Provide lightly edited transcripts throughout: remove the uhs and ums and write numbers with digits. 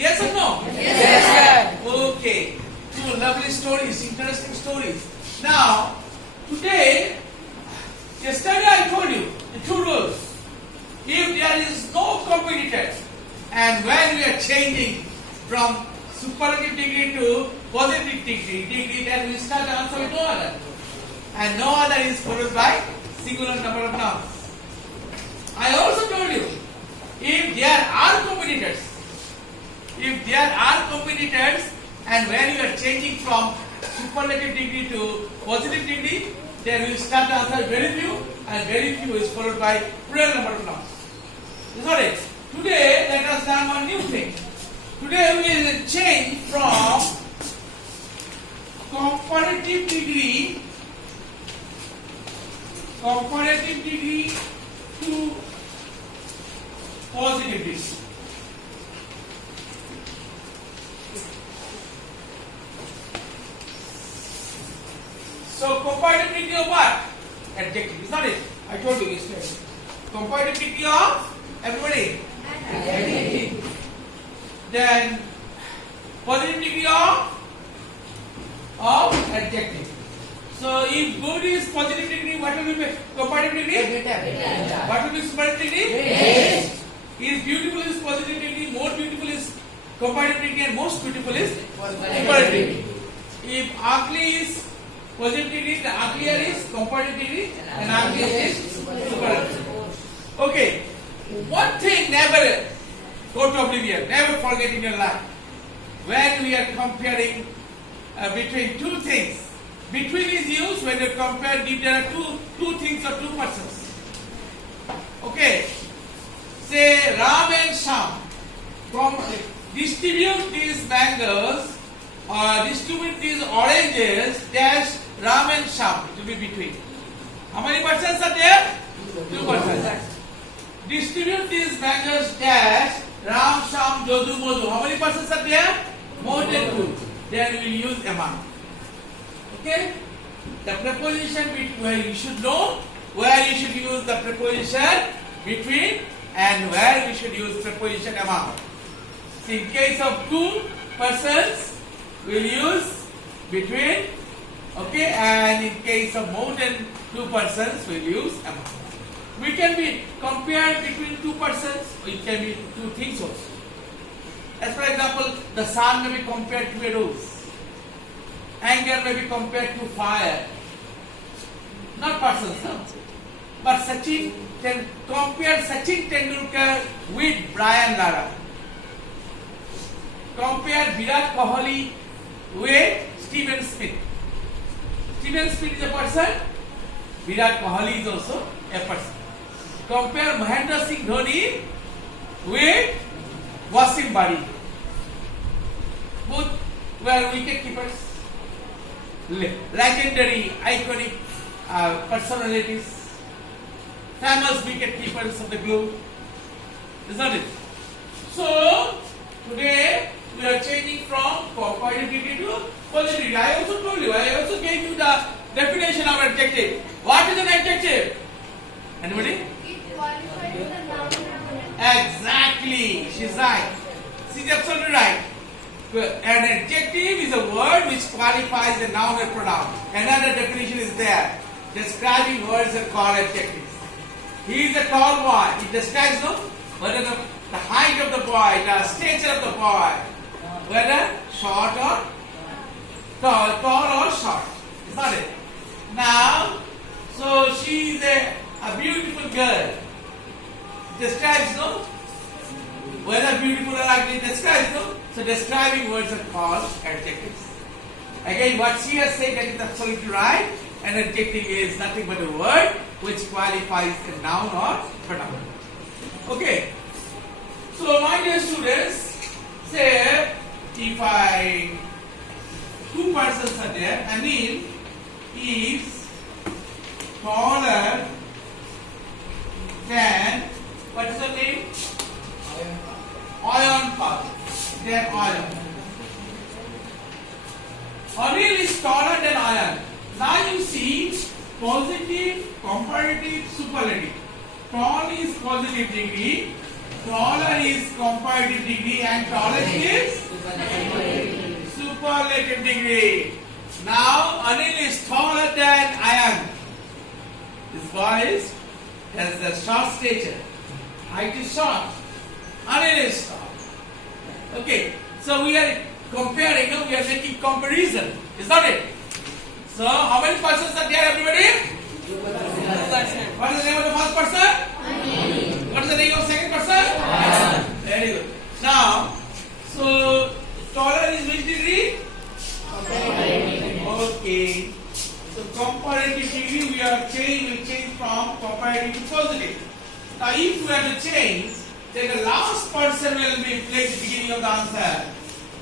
Yes or no? Yes, sir. Okay. Two lovely stories, interesting stories. Now, today, yesterday I told you the two rules. If there is no competitor, and when we are changing from superlative degree to positive degree, then we start the answer with no other. And no other is followed by singular number of nouns. I also told you, if there are competitors, and when you are changing from superlative degree to positive degree, then we start the answer very few, and very few is followed by plural number of nouns. Is that it? Today, let us learn one new thing. Today we will change from comparative degree to positive degree. So comparative degree of what? Adjective, is not it? I told you yesterday. Comparative degree of everybody. Adjective. Then positive degree of adjective. So if good is positive degree, what will be comparative degree? What will be superlative degree? Yes. If beautiful is positive degree, more beautiful is comparative degree, and most beautiful is superlative degree. If ugly is positive degree, the uglier is comparative degree, and uglier is superlative. Okay. One thing never go to oblivion, never forget in your life. When we are comparing between two things, between is used when you compare if there are two things or two persons. Okay. Say Ram and Sham. Distribute these mangoes or distribute these oranges dash Ram and Sham. It will be between. How many persons are there? Two persons. Distribute these mangoes dash Ram, Sham, Jodu, Modu. How many persons are there? More than two. Then we will use among. Okay? The preposition where you should know where you should use the preposition between and where we should use preposition among. So in case of two persons, we will use between. Okay? And in case of more than two persons, we will use among. We can be compared between two persons, it can be two things also. As for example, the sun may be compared to a rose. Anger may be compared to fire. Not persons, no. But Sachin can compare Sachin Tendulkar with Brian Lara. Compare Virat Kohli with Steven Smith. Steven Smith is a person, Virat Kohli is also a person. Compare Mahendra Singh Dhoni with Wasim Bari. Both were wicket keepers, legendary, iconic personalities, famous wicket keepers of the globe. Isn't it? So, today we are changing from comparative degree to positive degree. I also told you, I also gave you the definition of adjective. What is an adjective? Anybody? Exactly, she's right. She's absolutely right. An adjective is a word which qualifies a noun or pronoun. Another definition is there. Describing words are called adjectives. He is a tall boy. It describes whether the height of the boy, the stature of the boy, whether short or tall or short. Is not it? Now, so she is a beautiful girl. Describes whether beautiful or ugly, describes So describing words are called adjectives. Again, what she has said that is absolutely right. An adjective is nothing but a word which qualifies a noun or pronoun. Okay. So my dear students, say if two persons are there, Anil is taller than, what is the name? Ion path. Than ion. Anil is taller than ion. Now you see positive, comparative, superlative. Tall is positive degree, Taller is comparative degree and tallest is superlative degree. Now Anil is taller than Ayan. This boy has a short stature. Height is short. Anil is tall. Okay, so we are comparing, we are making comparison. Is not it? So how many persons are there, everybody? 2%. What is the name of the first person? What is the name of the second person? Very good. Now, so taller is which degree? Okay. So comparative degree we change from comparative to positive. Now if we have to change, then the last person will be placed at the beginning of the answer.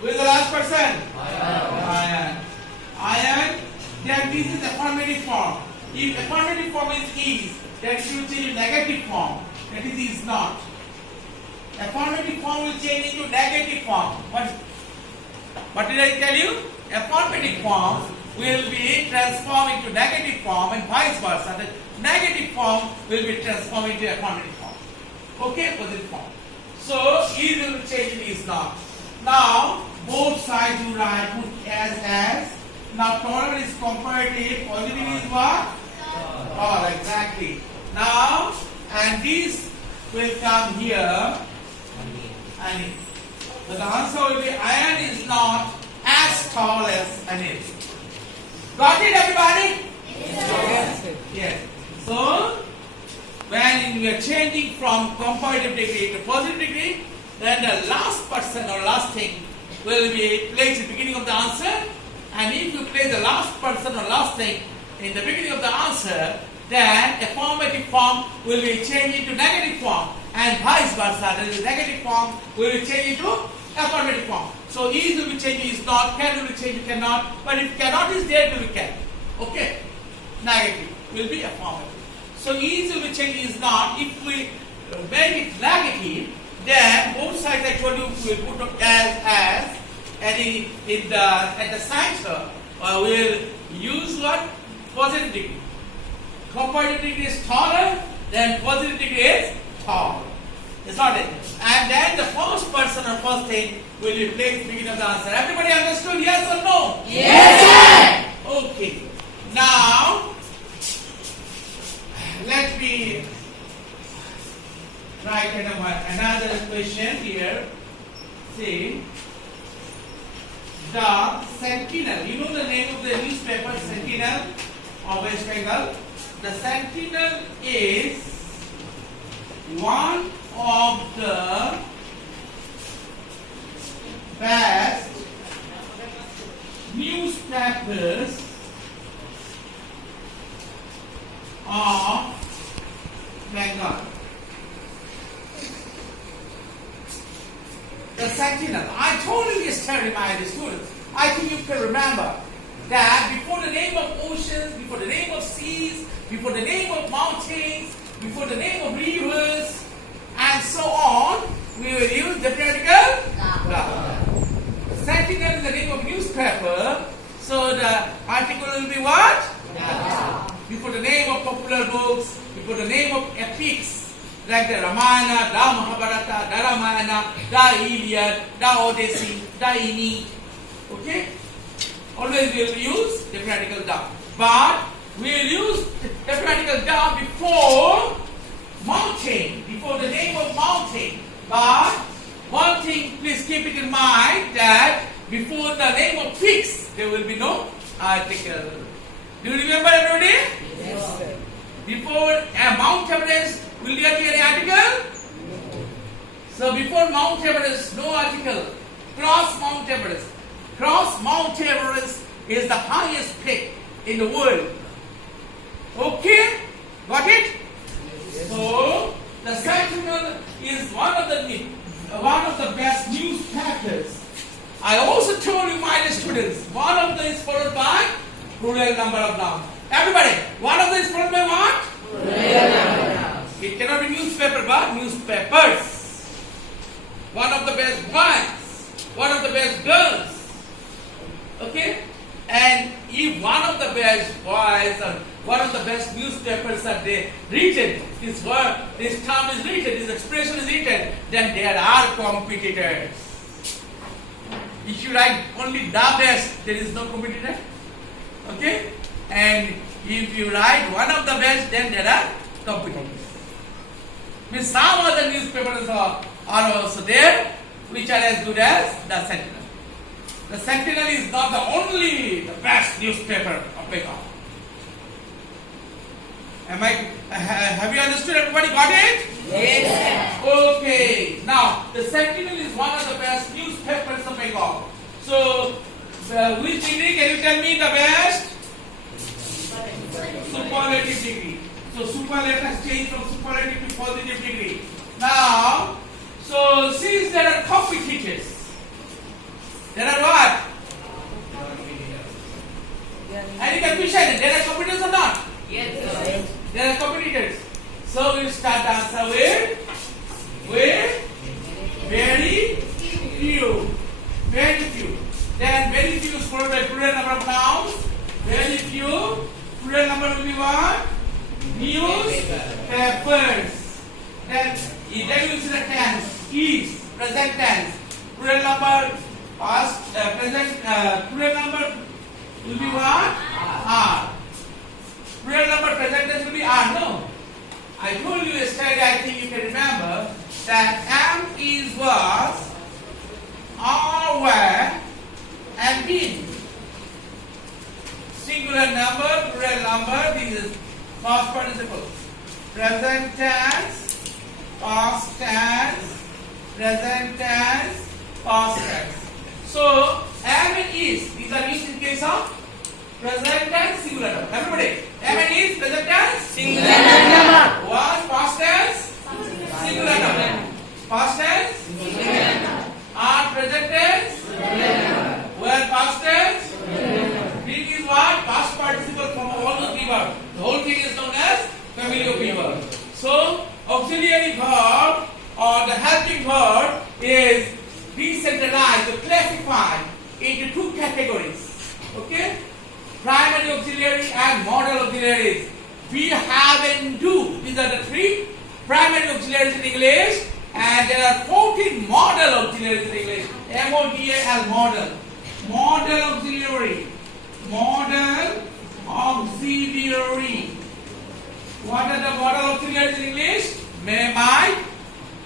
Who is the last person? Ayan. Ayan. Then this is affirmative form. If affirmative form is, then it will change to negative form. That is not. Affirmative form will change into negative form. What did I tell you? Affirmative form will be transformed into negative form and vice versa. The negative form will be transformed into affirmative form. Okay, positive form. So is will change into is not. Now both sides you write put as. Now taller is comparative. Positive is what? Oh, exactly. Now and this will come here. Anil. So the answer will be Ayan is not as tall as Anil. Got it, everybody? Yes. Yes. So when we are changing from comparative degree to positive degree, then the last person or last thing will be placed at the beginning of the answer. And if you place the last person or last thing in the beginning of the answer, then affirmative form will be changed into negative form and vice versa. That is, negative form will be changed into affirmative form. So is will be changed, is not, can will be changed, cannot. But if cannot is there, it will be can. Okay? Negative will be affirmative. So is will be changed, is not. If we make it negative, then both sides I told you will put up as and at the center we'll use what? Positive degree. Comparative degree is taller, then positive degree is tall. It's not it. And then the first person or first thing will be placed at the beginning of the answer. Everybody understood? Yes or no? Yes, sir. Okay. Now, let me write another question here. See, the Sentinel. You know the name of the newspaper, Sentinel of West Bengal. The Sentinel is one of the best newspapers of Bengal. The Sentinel. I told you yesterday, my dear students. I think you can remember that before the name of oceans, before the name of seas, before the name of mountains, before the name of rivers, and so on, we will use different article. Sentinel is the name of newspaper, so the article will be what? Before the name of popular books, before the name of epics, like the Ramayana, the Mahabharata, the Ramayana, the Iliad, the Odyssey, the Aeneid. Okay? Always we will use different article da. But we will use different article da before mountain, before the name of mountain. But one thing, please keep it in mind that before the name of peaks, there will be no article. Do you remember, everybody? Yes, sir. Before Mount Everest, will there be any article? So before Mount Everest, no article. Cross Mount Everest. Cross Mount Everest is the highest peak in the world. Okay? Got it? Yes. So the Sentinel is one of the best newspapers. I also told you, my dear students, one of them is followed by plural number of nouns. Everybody, one of them is followed by what? Plural number of nouns. It cannot be newspaper, but newspapers. One of the best boys, one of the best girls. Okay? And if one of the best boys or one of the best newspapers are there written this word, this term is written, this expression is written, then there are competitors. If you write only the best, there is no competitor. Okay? And if you write one of the best, then there are competitors. Means some other newspapers are also there, which are as good as the Sentinel. The Sentinel is not the best newspaper of Bengal. Have you understood? Everybody got it? Yes. Okay. Now, the Sentinel is one of the best newspapers of Bengal. So, which degree can you tell me the best? Superlative degree. So, superlative has changed from superlative to positive degree. Now, so since there are competitors, there are what? Any confusion? There are competitors or not? Yes. There are competitors. So we start the answer with very few. Very few. Then very few is followed by plural number of nouns. Very few. Plural number will be what? Newspapers. Then you see the tense. Is. Present tense. Plural number past present. Plural number will be what? Are. Plural number present tense will be are. No. I told you yesterday, I think you can remember, that am, is, was, are, were, and been. Singular number, plural number, this is past participle. Present tense, past tense, present tense, past tense. So, am and is, these are used in case of present tense, singular number. Everybody, am and is, present tense, Singular number. was, past tense, singular number. Past tense, Singular number. are, present tense, Singular number. were, past tense. Singular number. Been is what? Past participle from all the three verbs. The whole thing is known as family of verb. So, auxiliary verb or the helping verb is decentralized or classified into two categories. Okay? Primary auxiliary and modal auxiliaries. We have and do. These are the three primary auxiliaries in English, and there are 14 modal auxiliaries in English. M-O-D-A-L, modal. Modal auxiliary. Modal auxiliary. What are the modal auxiliaries in English? May, might,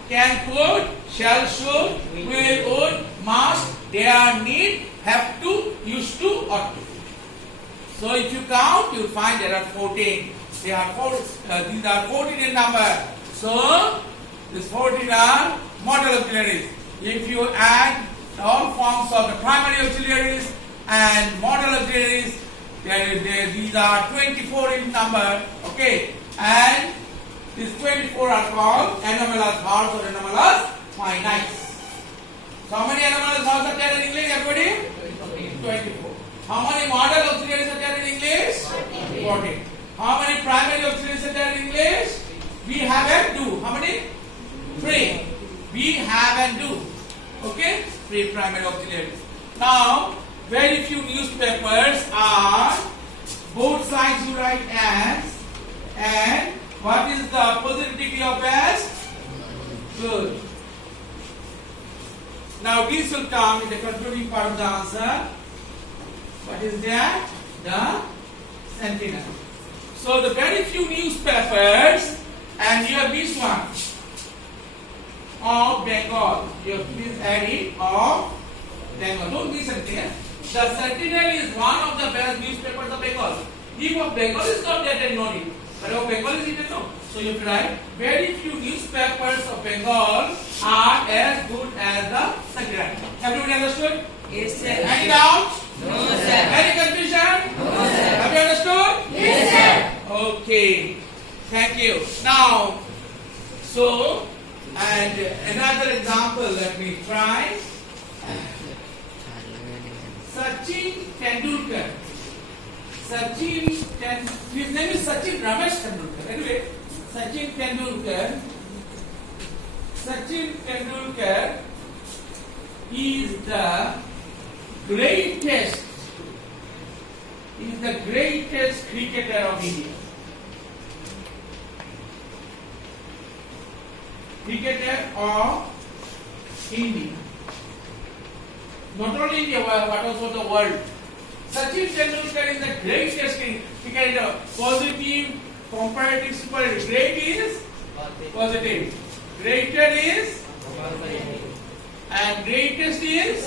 can, could, shall, should, will, would, must, dare, need, have to, used to, ought to. So if you count, you will find there are 14. These are 14 in number. So these 14 are modal auxiliaries. If you add all forms of the primary auxiliaries and modal auxiliaries, these are 24 in number. Okay, and these 24 are called anomalous verbs or anomalous finites. So how many anomalous verbs are there in English, everybody? 24. How many modal auxiliaries are there in English? 14. How many primary auxiliaries are there in English? We have and do. How many? 3. We have and do. Okay? 3 primary auxiliaries. Now, very few newspapers are both sides you write as, and what is the positive degree of best? Good. Now this will come in the concluding part of the answer. What is that? The Sentinel. So the very few newspapers, and you have this one of Bengal. You have please add it of Bengal. Don't miss anything. The Sentinel is one of the best newspapers of Bengal. If of Bengal is not there, then no need. But of Bengal is it, no. So you have to write very few newspapers of Bengal are as good as the Sentinel. Everybody understood? Yes, sir. Any doubt? No, sir. Any confusion? No, sir. Have you understood? Yes, sir. Okay. Thank you. Now, so, and another example, let me try. Sachin Tendulkar. His name is Sachin Ramesh Tendulkar. Anyway, Sachin Tendulkar is the greatest cricketer of India. cricketer of India. Not only India, but also the world. Sachin Tendulkar is the greatest cricketer. Positive, comparative, superlative. Great is positive. Greater is and greatest is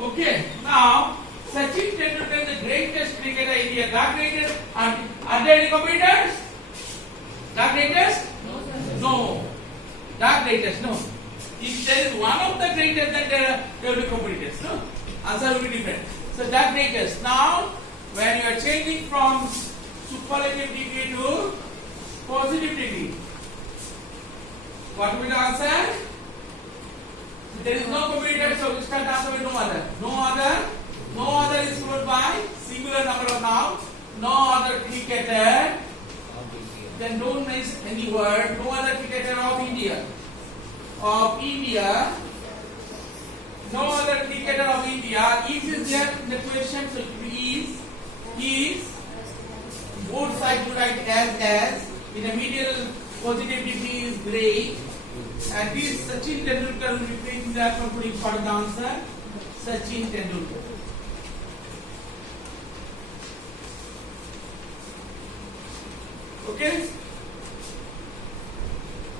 okay. Now Sachin Tendulkar is the greatest cricketer in India. The greatest. Are there any competitors? The greatest? No. The greatest? No. If there is one of the greatest, then there will be competitors. No. Answer will be different. So the greatest. Now, when you are changing from superlative degree to positive degree, what will be the answer? There is no competitor, so we start the answer with no other. No other. No other is followed by singular number of nouns. No other cricketer. Then don't miss any word. No other cricketer of India. Of India. No other cricketer of India. Is there in the question? So is. Both sides you write as. In the middle, positive degree is great. And this Sachin Tendulkar will be taking that from putting for the answer. Sachin Tendulkar. Okay?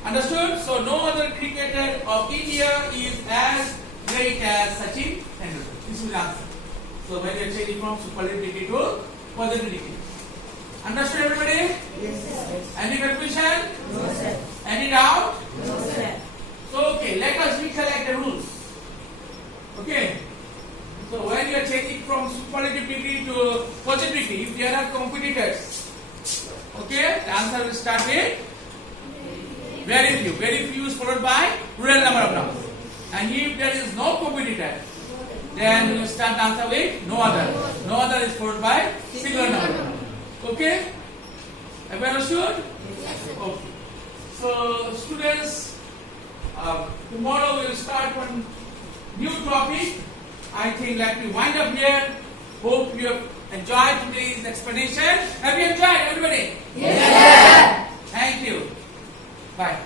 Understood? So no other cricketer of India is as great as Sachin Tendulkar. This is the answer. So when you are changing from superlative degree to positive degree. Understood everybody? Yes, sir. Any confusion? No, sir. Any doubt? No, sir. So okay, let us recollect the rules. Okay? So when you are changing from superlative degree to positive degree, if there are competitors, okay, the answer will start with very few. Very few is followed by real number of nouns. And if there is no competitor, then we will start the answer with no other. No other is followed by singular number of nouns. Okay? Everybody understood? Okay. So students, tomorrow we will start one new topic. I think let me wind up here. Hope you have enjoyed today's explanation. Have you enjoyed, everybody? Yes, sir. Thank you. Bye.